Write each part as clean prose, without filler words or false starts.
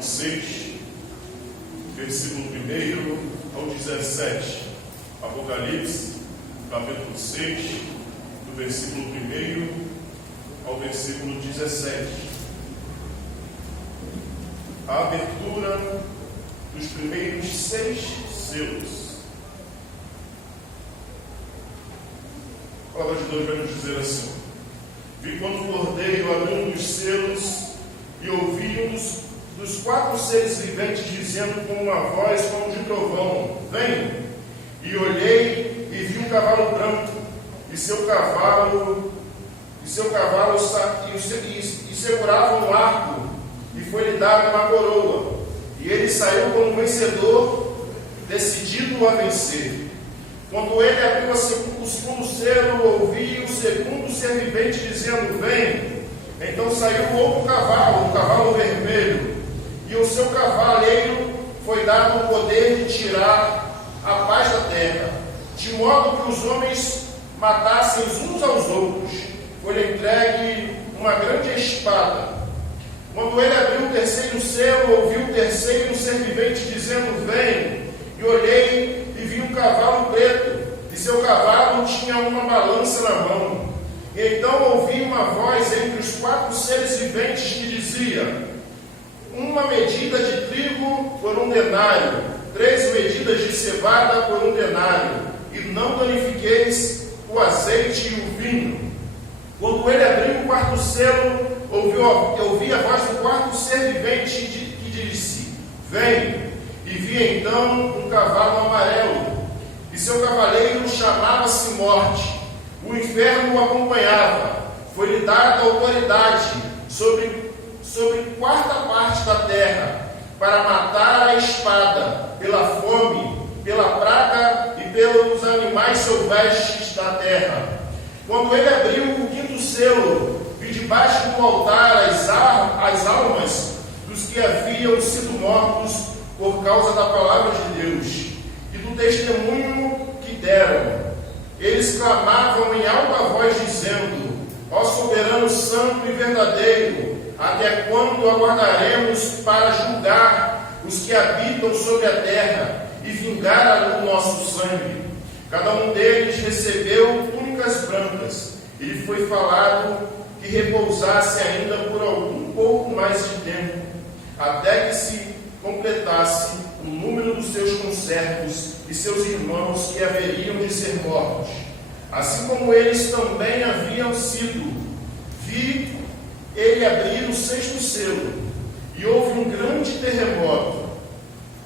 6, versículo 1 ao 17. Apocalipse, capítulo 6, do versículo 1 ao versículo 17. A abertura dos primeiros 6 selos. A palavra de Deus vai nos dizer assim: vi quando o cordeiro abriu um dos selos e ouvi um dos 4 seres viventes dizendo com uma voz como de trovão: vem! E olhei e vi um cavalo branco, e segurava um arco, e foi-lhe dada uma coroa. E ele saiu como vencedor, decidido a vencer. Quando ele abriu o segundo selo, ouvi o segundo ser vivente dizendo: vem! Então saiu outro cavalo, um cavalo vermelho, e ao seu cavaleiro foi dado o poder de tirar a paz da terra, de modo que os homens matassem uns aos outros. Foi-lhe entregue uma grande espada. Quando ele abriu o terceiro selo, ouvi o terceiro ser vivente dizendo: vem! E olhei e vi um cavalo preto, e seu cavalo tinha uma balança na mão. E então ouvi uma voz entre os 4 seres viventes que dizia: uma medida de trigo por um denário, 3 medidas de cevada por um denário, e não danifiqueis o azeite e o vinho. Quando ele abriu o 4º selo, ouvi a voz do 4º ser vivente que disse: vem! E vi então um cavalo amarelo, e seu cavaleiro chamava-se Morte. O inferno o acompanhava. Foi-lhe dada autoridade sobre 1/4 parte da terra, para matar a espada, pela fome, pela praga e pelos animais silvestres da terra. Quando ele abriu o 5º selo, vi debaixo do altar as almas dos que haviam sido mortos por causa da palavra de Deus e do testemunho que deram. Eles clamavam em alta voz, dizendo: ó soberano santo e verdadeiro, até quando aguardaremos para julgar os que habitam sobre a terra e vingar o nosso sangue? Cada um deles recebeu túnicas brancas, e lhe foi falado que repousasse ainda por algum pouco mais de tempo, até que se completasse o número dos seus conservos e seus irmãos que haveriam de ser mortos, assim como eles também haviam sido. Vi ele abrir o 6º selo, e houve um grande terremoto.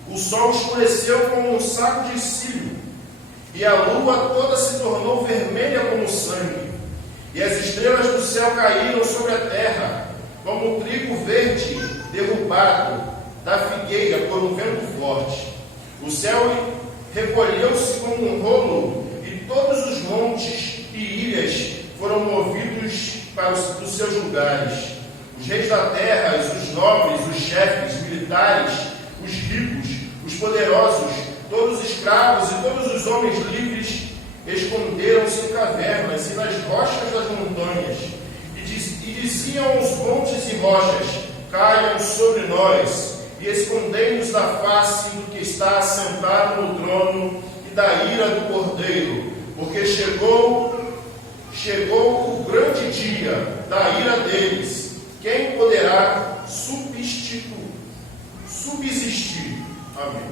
O sol escureceu como um saco de cilho, e a lua toda se tornou vermelha como sangue, e as estrelas do céu caíram sobre a terra, como um trigo verde derrubado da figueira por um vento forte. O céu recolheu-se como um rolo, e todos os montes e ilhas foram movidos para os seus lugares. Os reis da terra, os nobres, os chefes militares, os ricos, os poderosos, todos os escravos e todos os homens livres esconderam-se em cavernas e nas rochas das montanhas, e diziam aos montes e rochas: caiam sobre nós, e escondei-nos da face do que está assentado no trono e da ira do Cordeiro, porque chegou o grande dia da ira deles. Quem poderá subsistir? Amém.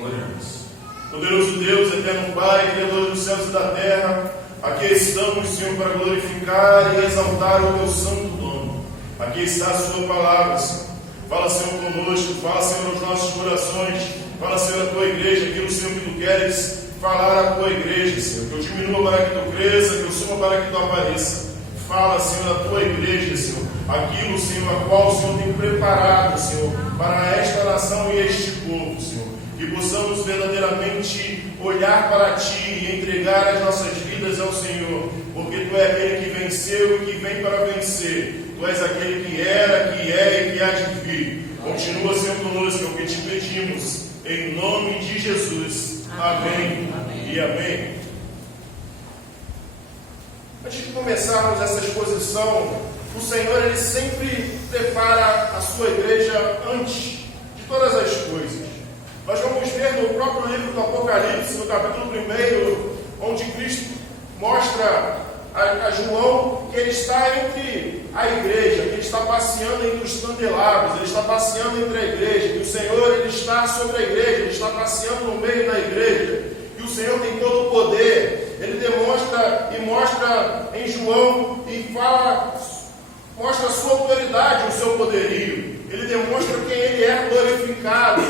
Oremos. Poderoso Deus, eterno Pai, Criador dos céus e da terra, aqui estamos, Senhor, para glorificar e exaltar o Teu santo nome. Aqui está a Sua palavra, Senhor. Fala, Senhor, conosco, fala, Senhor, nos nossos corações, fala, Senhor, a Tua igreja, aquilo, Senhor, que Tu queres falar à Tua igreja, Senhor, que eu diminua para que Tu cresça, que eu suba para que Tu apareça. Fala, Senhor, a Tua igreja, Senhor, aquilo, Senhor, a qual o Senhor tem preparado, Senhor, para esta nação e este povo, Senhor, que possamos verdadeiramente olhar para Ti e entregar as nossas vidas ao Senhor, porque Tu é aquele que venceu e que vem para vencer. Tu és aquele que era, que é e que há de vir. Continua, Senhor, conosco, é o que te pedimos, em nome de Jesus. Amém. E amém. Antes de começarmos essa exposição o Senhor ele sempre prepara a sua igreja antes de todas as coisas. Nós vamos ver no próprio livro do Apocalipse, no capítulo 1, onde Cristo mostra a João que ele está entre a igreja, que ele está passeando entre os candelabros, ele está passeando entre a igreja, que o Senhor ele está sobre a igreja, ele está passeando no meio da igreja, que o Senhor tem todo o poder. Ele demonstra e mostra em João e fala, mostra a sua autoridade, o seu poderio. Ele demonstra quem ele é glorificado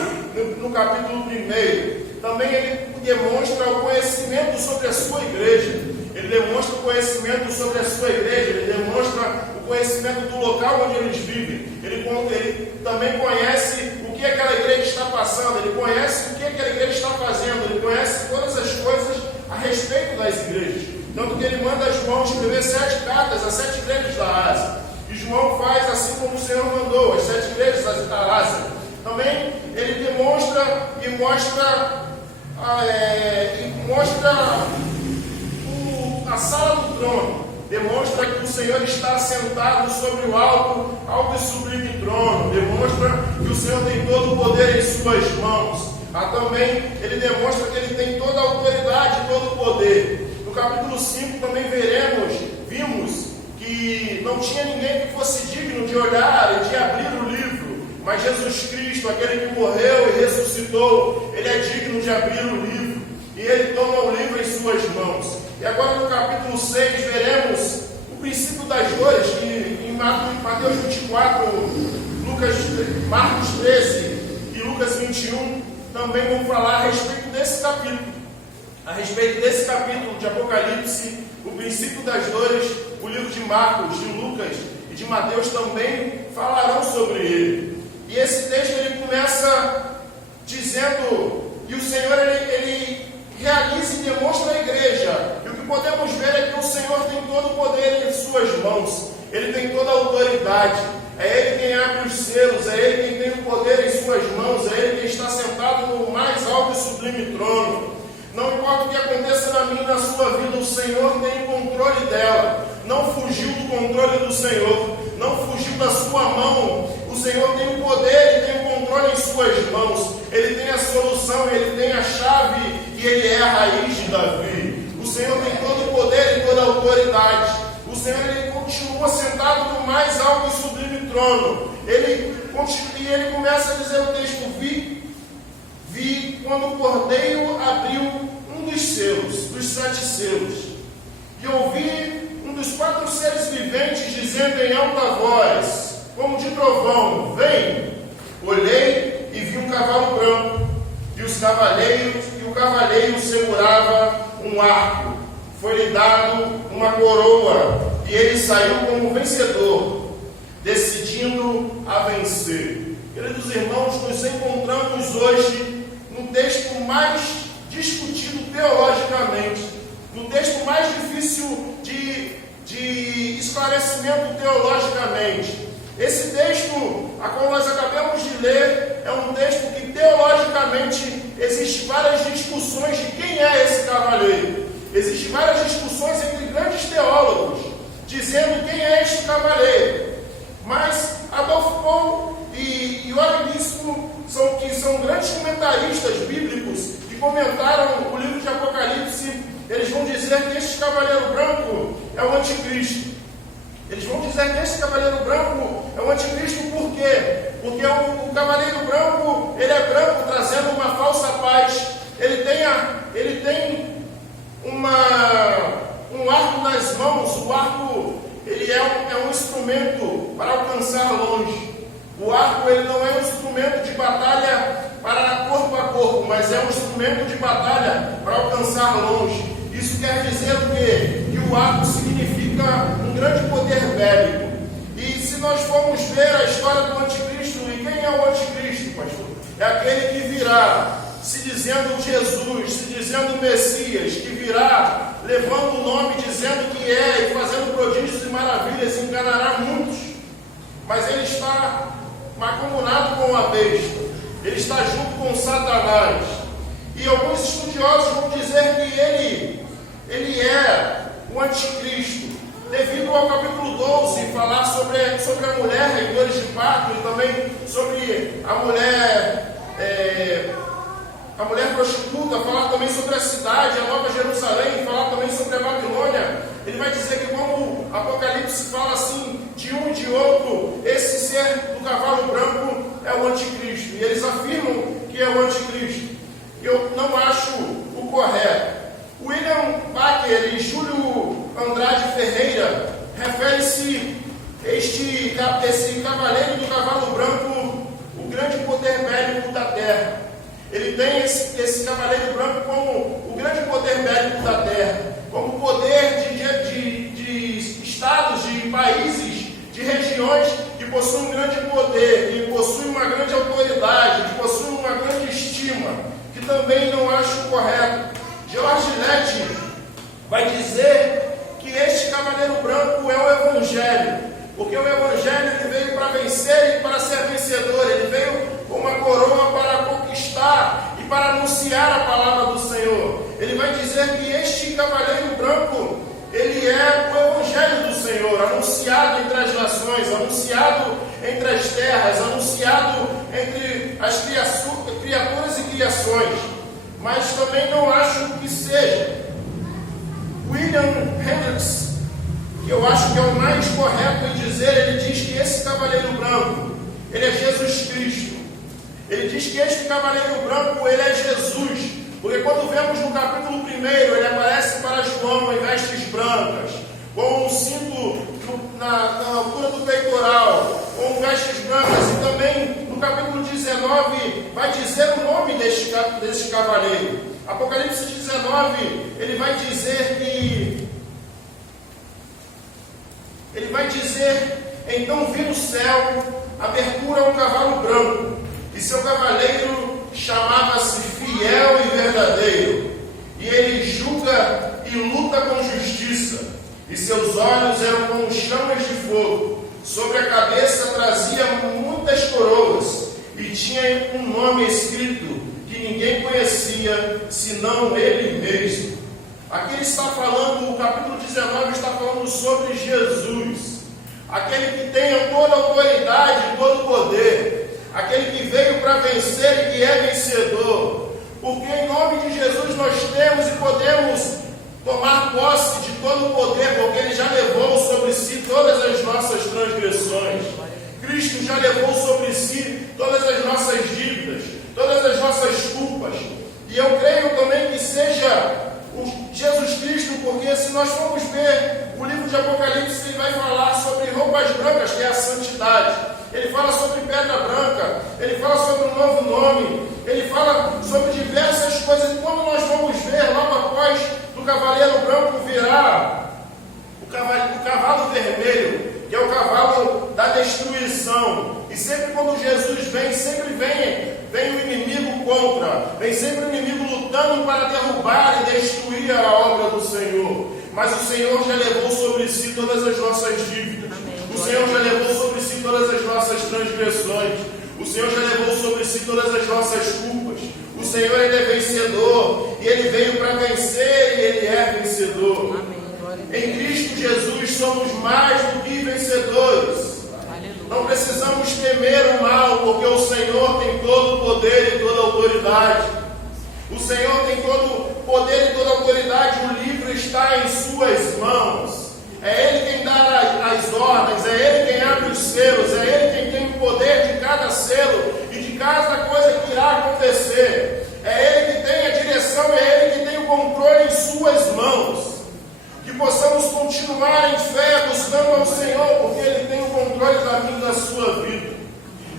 no capítulo 1. Também ele demonstra o conhecimento sobre a sua igreja. Ele demonstra o conhecimento sobre a sua igreja. Ele demonstra o conhecimento do local onde eles vivem. Ele também conhece o que aquela igreja está passando. Ele conhece o que aquela igreja está fazendo. Ele conhece todas as coisas a respeito das igrejas. Tanto que ele manda João escrever 7 cartas às 7 igrejas da Ásia. E João faz assim como o Senhor mandou, as 7 igrejas da Ásia. Também ele demonstra e mostra a sala do trono. Demonstra que o Senhor está sentado sobre o alto e sublime trono. Demonstra que o Senhor tem todo o poder em suas mãos. Também ele demonstra que ele tem toda a autoridade e todo o poder. No capítulo 5 também vimos que não tinha ninguém que fosse digno de olhar e de abrir o livro, mas Jesus Cristo, aquele que morreu e ressuscitou, ele é digno de abrir o livro, e ele toma o livro em suas mãos. E agora no capítulo 6 veremos o princípio das dores, que em Mateus 24, Marcos 13 e Lucas 21 também vão falar a respeito desse capítulo. A respeito desse capítulo de Apocalipse, o princípio das dores, o livro de Marcos, de Lucas e de Mateus também falarão sobre ele. E esse texto ele começa dizendo que o Senhor ele realiza e demonstra a igreja. E o que podemos ver é que o Senhor tem todo o poder em suas mãos. Ele tem toda a autoridade. É Ele quem abre os selos, é Ele quem tem o poder em suas mãos, é Ele quem está sentado no mais alto e sublime trono. Não importa o que aconteça na minha e na sua vida, o Senhor tem o controle dela. Não fugiu do controle do Senhor, não fugiu da sua mão. O Senhor tem o poder, Ele tem o controle em suas mãos. Ele tem a solução, Ele tem a chave e Ele é a raiz de Davi. O Senhor tem todo o poder e toda a autoridade. O Senhor ele continua sentado no mais alto e sublime trono. Ele começa a dizer o texto: vi quando o cordeiro abriu um dos selos, dos 7 selos, e ouvi um dos 4 seres viventes dizendo em alta voz, como de trovão: vem! Olhei e vi um cavalo branco, e o cavaleiro segurava um arco. Foi-lhe dado uma coroa, e ele saiu como vencedor, decidindo a vencer. Queridos irmãos, nos encontramos hoje no texto mais discutido teologicamente, no texto mais difícil de esclarecimento teologicamente. Esse texto, a qual nós acabamos de ler, é um texto que teologicamente existe várias discussões de quem é esse cavaleiro. Existem várias discussões entre grandes teólogos, dizendo quem é este cavaleiro. Mas Adolf Paul e Yoram Bispo, que são grandes comentaristas bíblicos, que comentaram o livro de Apocalipse, eles vão dizer que este cavaleiro branco é o anticristo. Eles vão dizer que este cavaleiro branco é o anticristo por quê? Porque o cavaleiro branco, ele é branco, trazendo uma falsa paz. Ele tem um arco nas mãos. O arco ele é um instrumento para alcançar longe. O arco ele não é um instrumento de batalha para corpo a corpo, mas é um instrumento de batalha para alcançar longe. Isso quer dizer o quê? Que o arco significa um grande poder bélico. E se nós formos ver a história do anticristo, e quem é o anticristo, pastor? É aquele que virá se dizendo Jesus, se dizendo Messias, que virá levando o nome, dizendo que é, e fazendo prodígios e maravilhas, enganará muitos. Mas ele está mancomunado com a besta, ele está junto com Satanás. E alguns estudiosos vão dizer que ele é o anticristo. devido ao capítulo 12 falar sobre a mulher em dores de parto e também sobre a mulher prostituta, falar também sobre a cidade, a Nova Jerusalém, falar também sobre a Babilônia. Ele vai dizer que como Apocalipse fala assim, de um e de outro, esse ser do cavalo branco é o anticristo. E eles afirmam que é o anticristo. Eu não acho o correto. William Baker e Júlio Andrade Ferreira refere-se esse cavaleiro do cavalo branco, o grande poder bélico da terra. Ele tem esse cavaleiro branco como o grande poder bélico da terra, como poder de estados, de países, de regiões que possuem um grande poder, que possuem uma grande autoridade, que possuem uma grande estima, que também não acho correto. George Lett vai dizer que este cavaleiro branco é o Evangelho, porque o Evangelho ele veio para vencer e para ser vencedor, ele veio com uma coroa para conquistar e para anunciar a palavra do Senhor. Ele vai dizer que este cavaleiro branco, ele é o Evangelho do Senhor, anunciado entre as nações, anunciado entre as terras, anunciado entre as criaturas e criações. Mas também não acho que seja. William Hendricks, que eu acho que é o mais correto em dizer, ele diz que esse cavaleiro branco, ele é Jesus Cristo. Ele diz que este cavaleiro branco, ele é Jesus, porque quando vemos no capítulo 1, ele aparece para João em vestes brancas, com um cinto na altura do peitoral, com vestes brancas, e também no capítulo 19 vai dizer o nome deste cavaleiro. Apocalipse 19, ele vai dizer, então vi no céu abertura a um cavalo branco, e seu cavaleiro chamava-se Fiel e Verdadeiro, e ele julga e luta com justiça, e seus olhos eram como chamas de fogo, sobre a cabeça trazia muitas coroas, e tinha um nome escrito que ninguém conhecia, senão ele mesmo. Aqui ele está falando, o capítulo 19 está falando sobre Jesus, aquele que tem toda a autoridade e todo o poder, aquele que veio para vencer e que é vencedor, porque em nome de Jesus nós temos e podemos tomar posse de todo o poder, porque ele já levou sobre si todas as nossas transgressões. Cristo já levou sobre si todas as nossas dívidas, todas as nossas culpas. E eu creio também que seja o Jesus Cristo, porque se nós formos ver o livro de Apocalipse, ele vai falar sobre roupas brancas, que é a santidade. Ele fala sobre pedra branca, ele fala sobre um novo nome, ele fala sobre diversas coisas. E quando nós vamos ver, logo após do cavaleiro branco virá o cavalo vermelho, que é o cavalo da destruição. E sempre quando Jesus vem, sempre vem o inimigo contra, vem sempre o inimigo lutando para derrubar e destruir a obra do Senhor. Mas o Senhor já levou sobre si todas as nossas dívidas. O Senhor já levou sobre si todas as nossas transgressões. O Senhor já levou sobre si todas as nossas culpas. O Senhor, ele é vencedor, e ele veio para vencer, e ele é vencedor. Em Cristo Jesus somos mais do que vencedores. Não precisamos temer o mal, porque o Senhor tem todo o poder e toda a autoridade. O Senhor tem todo o poder e toda a autoridade. O livro está em suas mãos. É Ele quem dá as ordens, é Ele quem abre os selos, é Ele quem tem o poder de cada selo e de cada coisa que irá acontecer. É Ele que tem a direção, é Ele que tem o controle em suas mãos. Que possamos continuar em fé, buscando ao Senhor, porque Ele tem o controle da minha e da sua vida.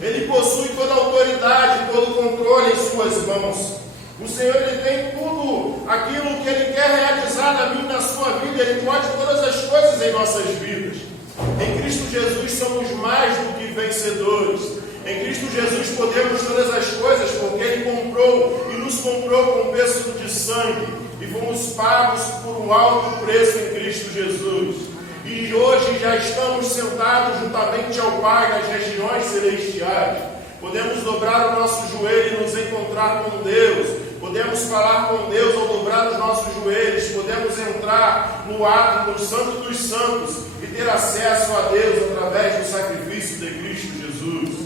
Ele possui toda a autoridade, todo o controle em suas mãos. O Senhor, ele tem tudo aquilo que Ele quer realizar na minha e na sua vida. Ele pode todas as coisas em nossas vidas. Em Cristo Jesus somos mais do que vencedores. Em Cristo Jesus podemos todas as coisas, porque Ele comprou e nos comprou com preço de sangue. E fomos pagos por um alto preço em Cristo Jesus. E hoje já estamos sentados juntamente ao Pai nas regiões celestiais. Podemos dobrar o nosso joelho e nos encontrar com Deus, podemos falar com Deus ao dobrar os nossos joelhos, podemos entrar no ato do Santo dos Santos e ter acesso a Deus através do sacrifício de Cristo Jesus.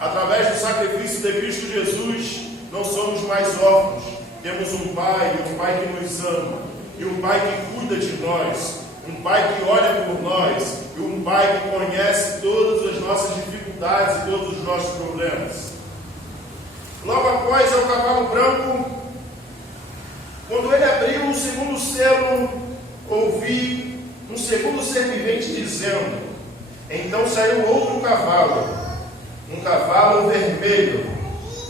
Através do sacrifício de Cristo Jesus, não somos mais órfãos. Temos um Pai que nos ama, e um Pai que cuida de nós, um Pai que olha por nós, e um Pai que conhece todas as nossas dificuldades e todos os nossos problemas. Logo após o cavalo branco, quando ele abriu o segundo selo, ouvi um segundo ser vivente dizendo: então saiu outro cavalo, um cavalo vermelho,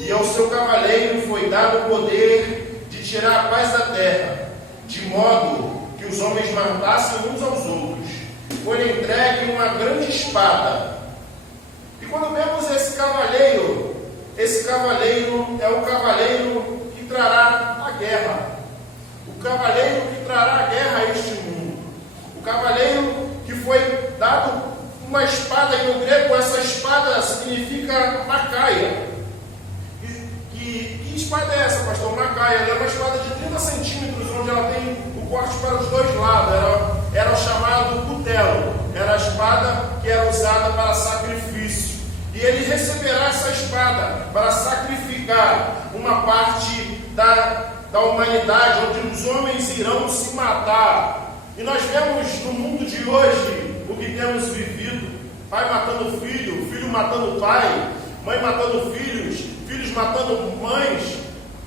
e ao seu cavaleiro foi dado o poder de tirar a paz da terra, de modo que os homens matassem uns aos outros. Foi entregue uma grande espada. E quando vemos esse cavaleiro é o cavaleiro que trará a guerra. O cavaleiro que trará a guerra a este mundo. O cavaleiro que foi dado uma espada, e no grego essa espada significa macaia. Que espada é essa, pastor? Macaia. Ela é uma espada de 30 centímetros, onde ela tem o corte para os dois lados. Era o chamado cutelo. Era a espada que era usada para sacrifício. E ele receberá essa espada para sacrificar uma parte da humanidade, onde os homens irão se matar. E nós vemos no mundo de hoje o que temos vivido: pai matando filho, filho matando pai, mãe matando filhos, filhos matando mães,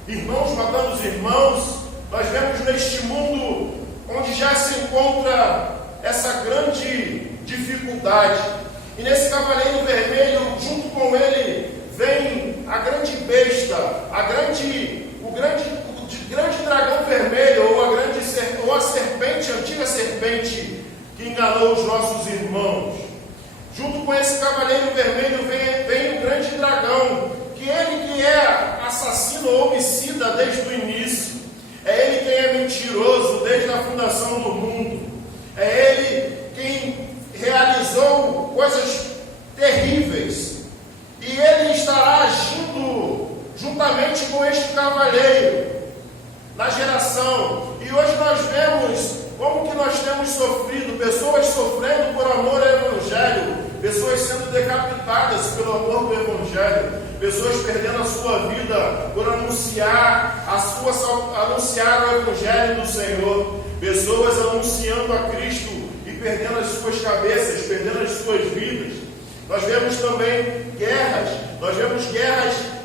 irmãos matando os irmãos. Nós vemos neste mundo onde já se encontra essa grande dificuldade. E nesse cavaleiro vermelho, junto com ele, vem a grande besta, o grande dragão vermelho, ou a serpente, a antiga serpente, que enganou os nossos irmãos. Junto com esse cavaleiro vermelho vem o grande dragão, que ele que é assassino ou homicida desde o início. É ele quem é mentiroso desde a fundação do mundo. É ele quem realizou coisas terríveis. E ele estará agindo juntamente com este cavaleiro na geração. E hoje nós vemos como que nós temos sofrido, pessoas sofrendo por amor ao Evangelho, pessoas sendo decapitadas pelo amor do Evangelho, pessoas perdendo a sua vida por anunciar o Evangelho do Senhor, pessoas anunciando a Cristo e perdendo as suas cabeças, perdendo as suas vidas. Nós vemos também guerras.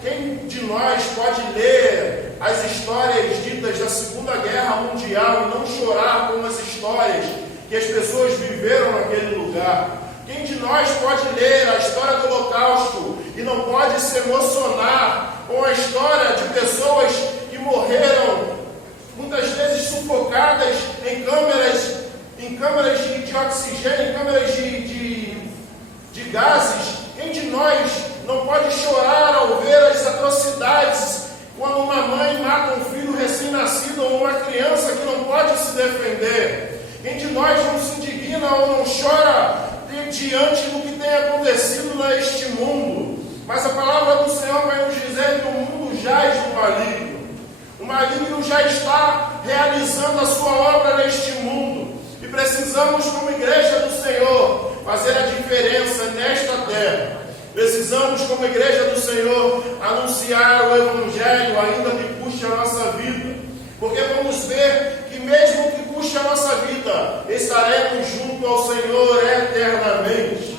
Quem de nós pode ler as histórias ditas da Segunda Guerra Mundial e não chorar com as histórias que as pessoas viveram naquele lugar? Quem de nós pode ler a história do Holocausto e não pode se emocionar com a história de pessoas que morreram, muitas vezes sufocadas em câmeras de oxigênio, em câmeras de gases? Quem de nós não pode chorar ao ver as atrocidades quando uma mãe mata um filho recém-nascido ou uma criança que não pode se defender? Quem de nós não se indigna ou não chora diante do que tem acontecido neste mundo? Mas a palavra do Senhor vai nos dizer que o mundo jaz no maligno. O maligno já está realizando a sua obra neste mundo. E precisamos, como igreja do Senhor, fazer a diferença nesta terra. Precisamos, como igreja do Senhor, anunciar o Evangelho, ainda que custe a nossa vida. Porque vamos ver que mesmo que custe a nossa vida, estaremos junto ao Senhor eternamente.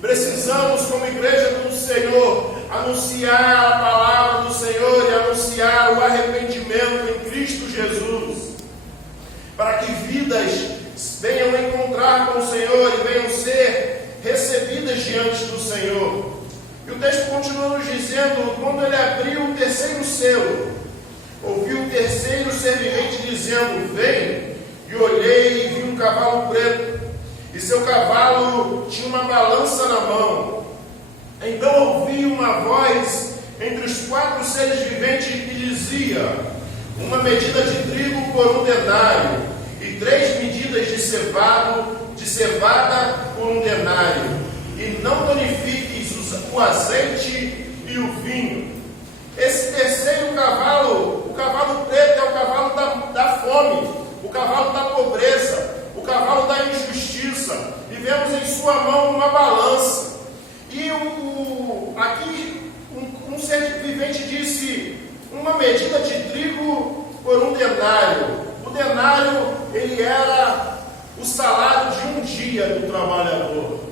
Precisamos, como igreja do Senhor, anunciar a palavra do Senhor e anunciar o arrependimento em Cristo Jesus, para que vidas venham encontrar com o Senhor e venham ser recebidas diante do Senhor. E o texto continua nos dizendo: quando ele abriu o terceiro selo, ouvi o terceiro ser vivente dizendo: vem. E olhei e vi um cavalo preto, e seu cavalo tinha uma balança na mão. Então ouvi uma voz entre os 4 seres viventes que dizia: uma medida de trigo por 1 denário, e 3 medidas de cevada por 1 denário, e não danifiques o azeite e o vinho. Esse terceiro cavalo, uma medida de trigo por um denário. O denário, ele era o salário de um dia do trabalhador.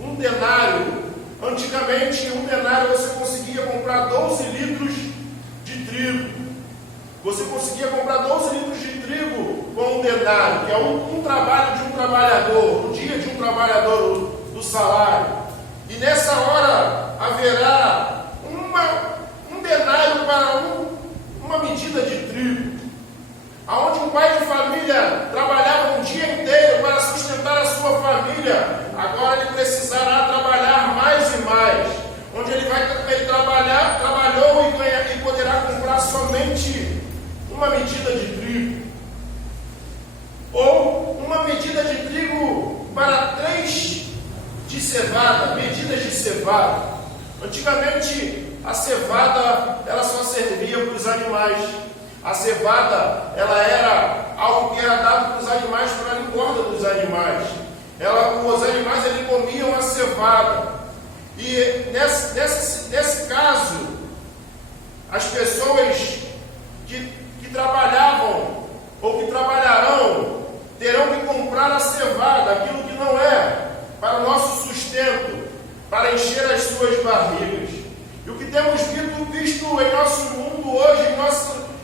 Um denário, antigamente, um denário você conseguia comprar 12 litros de trigo. Você conseguia comprar 12 litros de trigo com um denário, que é um trabalho de um trabalhador, um dia de um trabalhador do salário. E nessa hora haverá um denário para uma medida de trigo. Aonde um pai de família trabalhava um dia inteiro para sustentar a sua família, agora ele precisará trabalhar mais e mais. Onde ele trabalhou e poderá comprar somente uma medida de trigo. Ou uma medida de trigo para 3 de cevada, medidas de cevada. Antigamente, a cevada ela só servia para os animais. A cevada ela era algo que era dado para os animais para a engorda dos animais. Os animais eles comiam a cevada. E nesse caso, as pessoas que trabalhavam ou que trabalharão terão que comprar a cevada, aquilo que não é para o nosso sustento, para encher as suas barrigas. E o que temos visto em nosso mundo hoje,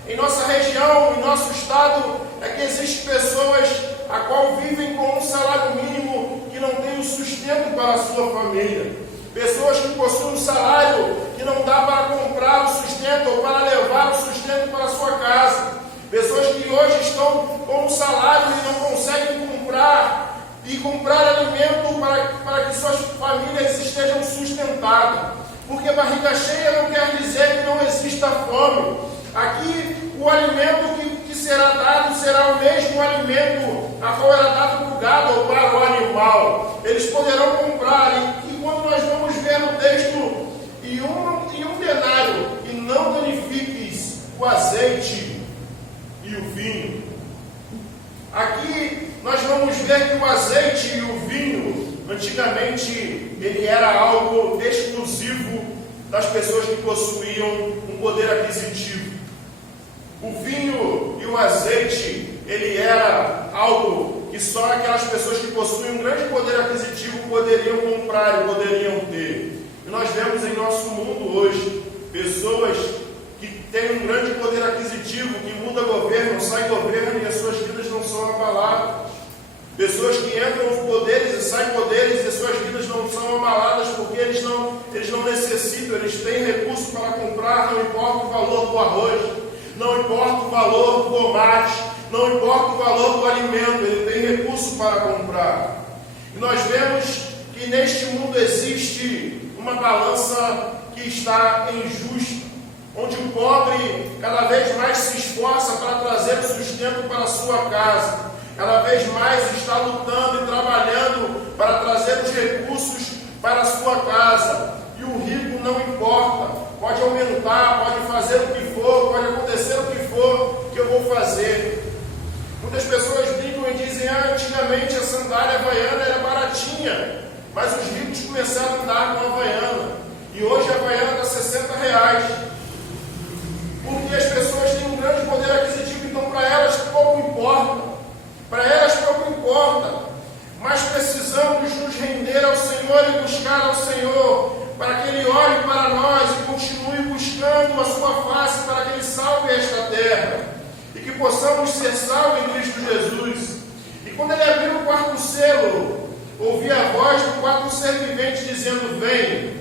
em nossa região, em nosso estado, é que existem pessoas a qual vivem com um salário mínimo que não tem o sustento para a sua família. Pessoas que possuem um salário que não dá para comprar o sustento ou para levar o sustento para a sua casa. Pessoas que hoje estão com um salário e não conseguem comprar alimento para que suas famílias estejam sustentadas. Porque barriga cheia não quer dizer que não exista fome. Aqui o alimento que será dado será o mesmo alimento a qual era dado para o gado ou para o animal. Eles poderão comprar. E quando nós vamos ver no texto, e um denário, e não danifiques o azeite e o vinho. Aqui nós vamos ver que o azeite e o vinho, antigamente, ele era algo exclusivo das pessoas que possuíam um poder aquisitivo. O vinho e o azeite, ele era algo que só aquelas pessoas que possuem um grande poder aquisitivo poderiam comprar e poderiam ter. E nós vemos em nosso mundo hoje pessoas que têm um grande poder aquisitivo, que muda governo, sai governo e as suas vidas não são abaladas. Pessoas que entram nos poderes e saem poderes e as suas vidas não são abaladas porque eles não necessitam, eles têm recurso para comprar, não importa o valor do arroz, não importa o valor do tomate, não importa o valor do alimento, ele tem recurso para comprar. E nós vemos que neste mundo existe uma balança que está injusta, onde o pobre cada vez mais se esforça para trazer o sustento para a sua casa, cada vez mais está lutando e trabalhando para trazer os recursos para a sua casa, e o rico não importa, pode aumentar, pode fazer o que for, pode acontecer o que for, que eu vou fazer. Muitas pessoas brincam e dizem, antigamente a sandália havaiana era baratinha, mas os ricos começaram a andar com a havaiana, e hoje a havaiana está R$60, porque as pessoas têm um grande poder aquisitivo, então para elas pouco importa, mas precisamos nos render ao Senhor e buscar ao Senhor, para que Ele olhe para nós e continue buscando a sua face, para que Ele salve esta terra, e que possamos ser salvos em Cristo Jesus. E quando Ele abriu o quarto selo, ouvi a voz do quarto ser vivente dizendo, vem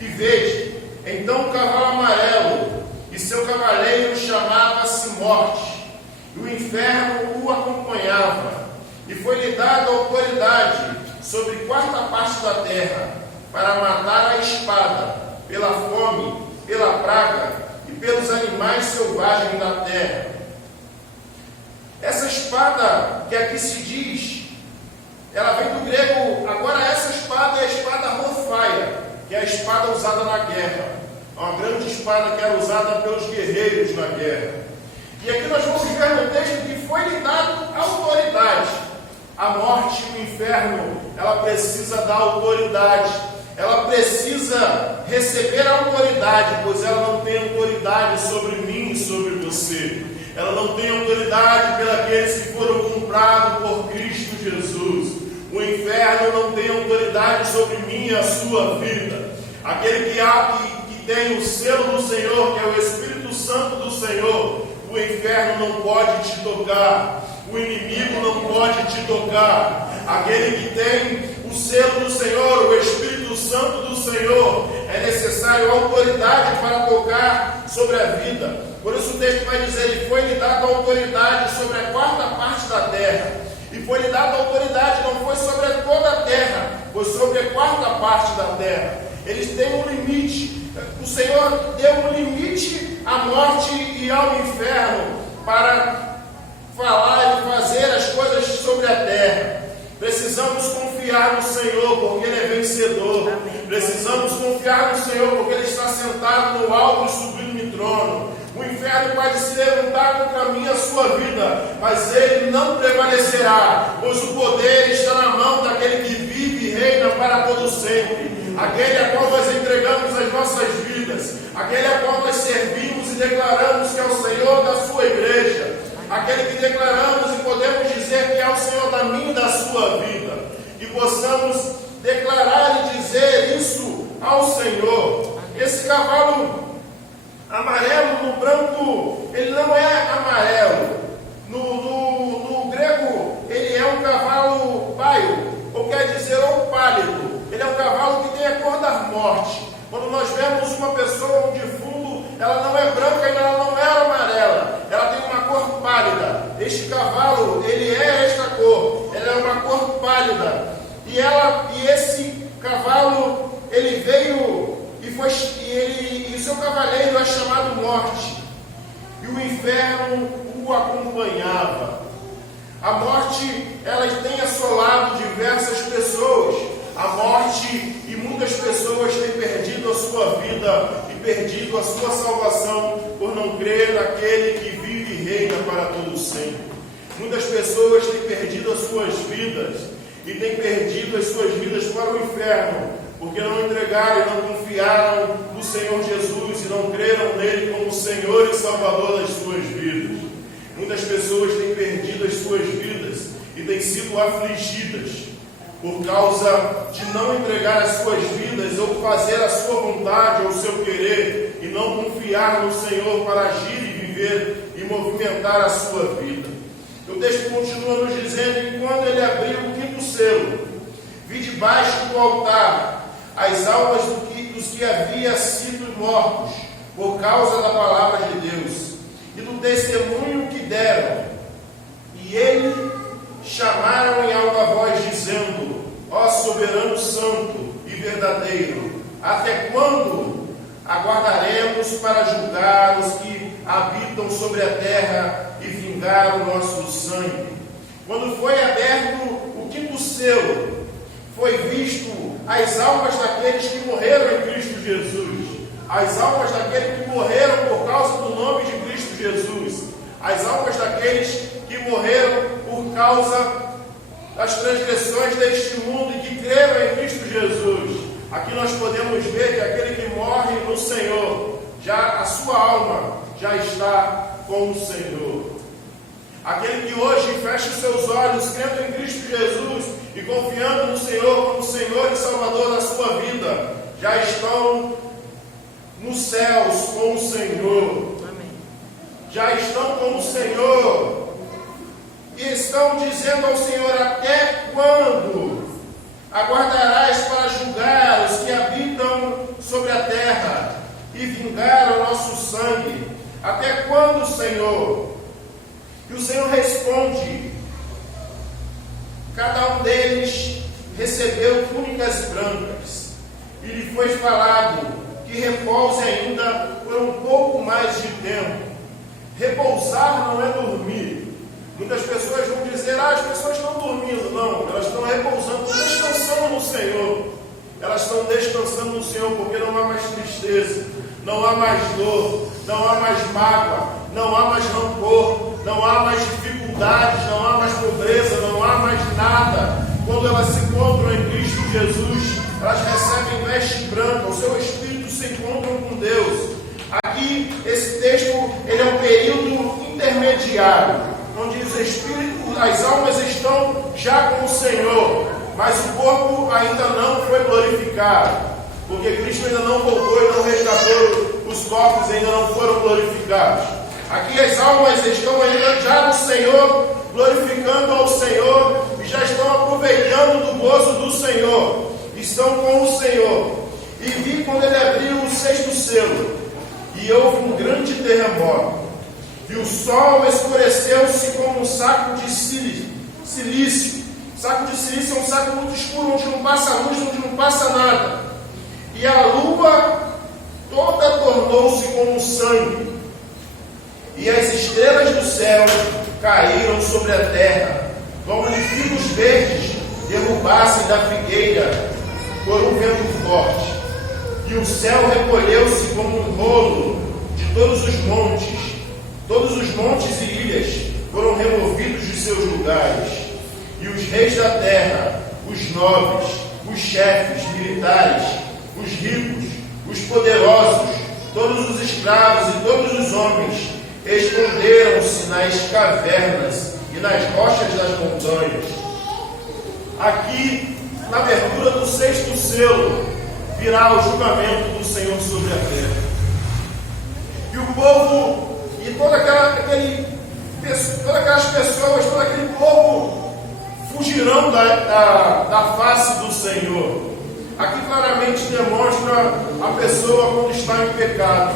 e veja. Então um cavalo amarelo, e seu cavaleiro chamava-se Morte, e o inferno o acompanhava, e foi-lhe dada autoridade sobre quarta parte da terra, para matar a espada, pela fome, pela praga e pelos animais selvagens da terra. Essa espada que aqui se diz, ela vem do grego, agora essa espada é a espada Rofaia, que é a espada usada na guerra. É uma grande espada que era usada pelos guerreiros na guerra. E aqui nós vamos ver no texto que foi-lhe dado autoridade. A morte e o inferno, ela precisa da autoridade. Ela precisa receber a autoridade, pois ela não tem autoridade sobre mim e sobre você. Ela não tem autoridade pelos que foram comprados por Cristo Jesus. O inferno não tem autoridade sobre mim e a sua vida. Aquele que tem o selo do Senhor, que é o Espírito Santo do Senhor, o inferno não pode te tocar. O inimigo não pode te tocar. Aquele que tem o selo do Senhor, o Espírito Santo do Senhor, é necessário autoridade para tocar sobre a vida. Por isso o texto vai dizer: ele foi lhe dado autoridade sobre a quarta parte da terra. E foi lhe dada autoridade, não foi sobre toda a terra, foi sobre a quarta parte da terra. Eles têm um limite. O Senhor deu um limite à morte e ao inferno para falar e fazer as coisas sobre a terra. Precisamos confiar no Senhor, porque Ele é vencedor. Precisamos confiar no Senhor, porque Ele está sentado no alto e sublime trono. O inferno pode se levantar contra a minha e a sua vida, mas ele não prevalecerá, pois o poder está na mão daquele que vive e reina para todo sempre. Aquele a qual nós entregamos as nossas vidas, aquele a qual nós servimos e declaramos que é o Senhor da sua igreja, aquele que declaramos e podemos dizer que é o Senhor da minha e da sua vida. Que possamos declarar e dizer isso ao Senhor. Esse cavalo amarelo no branco, ele não é amarelo. No grego, ele é um cavalo paio, ou quer dizer, ou pálido. Ele é um cavalo que tem a cor da morte. Quando nós vemos uma pessoa, um defunto, ela não é branca e ela não é amarela. Ela tem uma cor pálida. Este cavalo, ele é esta cor. Ela é uma cor pálida. E esse cavalo, ele veio e o seu cavaleiro é chamado Morte, e o inferno o acompanhava. A morte, ela tem assolado diversas pessoas. A morte, e muitas pessoas têm perdido a sua vida e perdido a sua salvação por não crer naquele que vive e reina para todo sempre. Muitas pessoas têm perdido as suas vidas e têm perdido as suas vidas para o inferno, porque não entregaram e não confiaram no Senhor Jesus e não creram nele como Senhor e Salvador das suas vidas. Muitas pessoas têm perdido as suas vidas e têm sido afligidas por causa de não entregar as suas vidas ou fazer a sua vontade ou o seu querer e não confiar no Senhor para agir e viver e movimentar a sua vida. O texto continua nos dizendo que quando ele abriu o quinto selo, vi debaixo do altar as almas dos que haviam sido mortos por causa da palavra de Deus e do testemunho que deram. E ele chamaram em alta voz, dizendo: ó soberano santo e verdadeiro, até quando aguardaremos para julgar os que habitam sobre a terra e vingar o nosso sangue? Quando foi aberto o quinto selo, foi visto as almas daqueles que morreram em Cristo Jesus, as almas daqueles que morreram por causa do nome de Cristo Jesus, as almas daqueles que morreram por causa das transgressões deste mundo e que creram em Cristo Jesus. Aqui nós podemos ver que aquele que morre no Senhor, já a sua alma já está com o Senhor. Aquele que hoje fecha os seus olhos, crendo em Cristo Jesus e confiando no Senhor como Senhor e Salvador da sua vida, já estão nos céus com o Senhor. Amém. Já estão com o Senhor e estão dizendo ao Senhor: até quando aguardarás para julgar os que habitam sobre a terra e vingar o nosso sangue? Até quando, Senhor? E o Senhor responde: cada um deles recebeu túnicas brancas, e lhe foi falado que repouse ainda por um pouco mais de tempo. Repousar não é dormir. Muitas pessoas vão dizer: as pessoas estão dormindo. Não, elas estão repousando, descansando no Senhor. Elas estão descansando no Senhor, porque não há mais tristeza, não há mais dor, não há mais mágoa, não há mais rancor, não há mais dificuldades, não há mais pobreza, não há mais nada. Quando elas se encontram em Cristo Jesus, elas recebem veste branca, o seu espírito se encontra com Deus. Aqui, esse texto, ele é um período intermediário, onde os espíritos, as almas estão já com o Senhor, mas o corpo ainda não foi glorificado, porque Cristo ainda não voltou e não resgatou, os corpos ainda não foram glorificados. Aqui as almas estão ainda já no Senhor, glorificando ao Senhor, e já estão aproveitando do gozo do Senhor, estão com o Senhor. E vi quando ele abriu o 6º selo, e houve um grande terremoto, e o sol escureceu-se como um saco de silício. Saco de silício é um saco muito escuro, onde não passa luz, onde não passa nada. E a lua toda tornou-se como sangue, e as estrelas do céu caíram sobre a terra, como de figos verdes derrubassem da figueira por um vento forte. E o céu recolheu-se como um rolo de todos os montes e ilhas foram removidos de seus lugares. E os reis da terra, os nobres, os chefes militares, os ricos, os poderosos, todos os escravos e todos os homens, esconderam-se nas cavernas e nas rochas das montanhas. Aqui, na abertura do 6º selo, virá o julgamento do Senhor sobre a terra. E o povo, e todas aquelas pessoas, todo aquele povo fugirão da face do Senhor. Aqui claramente demonstra a pessoa quando está em pecado.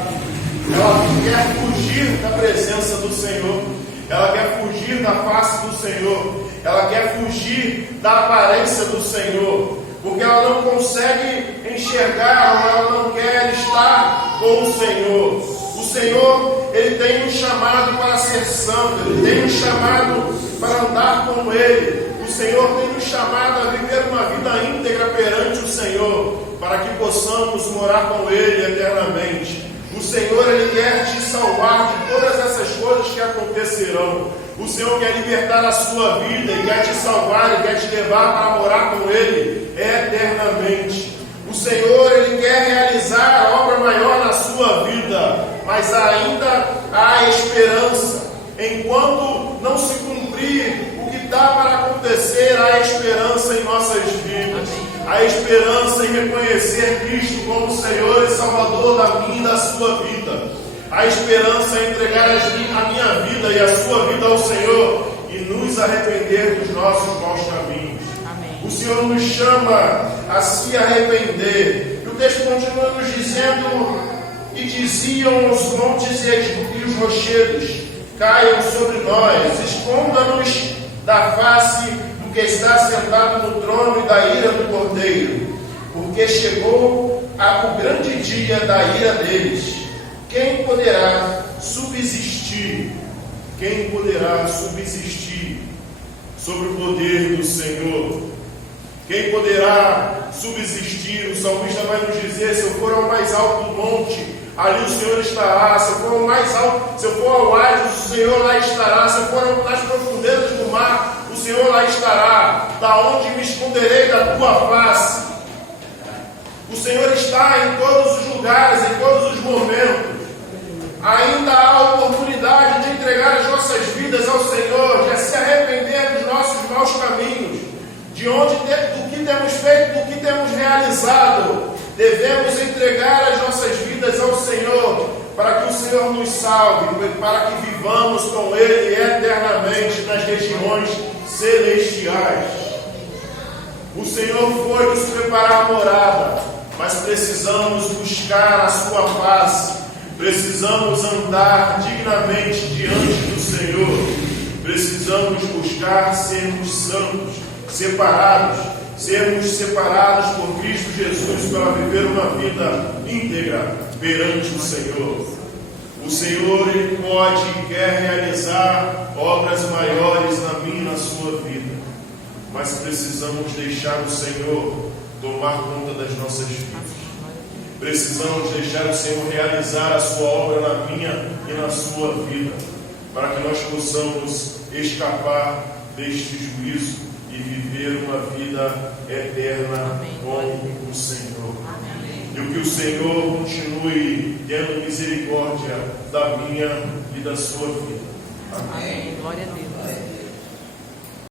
Ela quer fugir da presença do Senhor, ela quer fugir da face do Senhor, ela quer fugir da aparência do Senhor, porque ela não consegue enxergar, ou ela não quer estar com o Senhor. O Senhor, Ele tem um chamado para ser santo, Ele tem um chamado para andar com Ele. O Senhor tem um chamado a viver uma vida íntegra perante o Senhor, para que possamos morar com Ele eternamente. O Senhor, Ele quer te salvar de todas essas coisas que acontecerão. O Senhor quer libertar a sua vida e quer te salvar e quer te levar para morar com Ele eternamente. O Senhor, Ele quer realizar a obra maior na sua vida, mas ainda há esperança. Enquanto não se cumprir o que está para acontecer, há esperança em nossas vidas. Há esperança em reconhecer Cristo como Senhor e Salvador da minha e da sua vida. Há esperança em entregar a minha vida e a sua vida ao Senhor e nos arrepender dos nossos maus caminhos. Amém. O Senhor nos chama a se arrepender. E o texto continua nos dizendo: e diziam os montes e os rochedos: caiam sobre nós, esconda-nos da face do que está sentado no trono e da ira do Cordeiro, porque chegou o grande dia da ira deles. Quem poderá subsistir? Quem poderá subsistir sobre o poder do Senhor? Quem poderá subsistir? O salmista vai nos dizer: se eu for ao mais alto do monte, ali o Senhor estará. Se eu for ao mais alto, se eu for ao Hades, o Senhor lá estará. Se eu for nas profundezas do mar, o Senhor lá estará. Da onde me esconderei da tua face? O Senhor está em todos os lugares, em todos os momentos. Ainda há oportunidade de entregar as nossas vidas ao Senhor, de se arrepender dos nossos maus caminhos, do que temos feito, do que temos realizado. Devemos entregar as nossas vidas ao Senhor, para que o Senhor nos salve, para que vivamos com Ele eternamente nas regiões celestiais. O Senhor foi nos preparar a morada, mas precisamos buscar a sua face. Precisamos andar dignamente diante do Senhor. Precisamos buscar sermos santos, sermos separados por Cristo Jesus para viver uma vida íntegra perante o Senhor. O Senhor, Ele pode e quer realizar obras maiores na minha e na sua vida, mas precisamos deixar o Senhor tomar conta das nossas vidas. Precisamos deixar o Senhor realizar a sua obra na minha e na sua vida, para que nós possamos escapar deste juízo e viver uma vida eterna com o Senhor. E o que o Senhor continue tendo misericórdia da minha e da sua vida. Amém. Glória a Deus.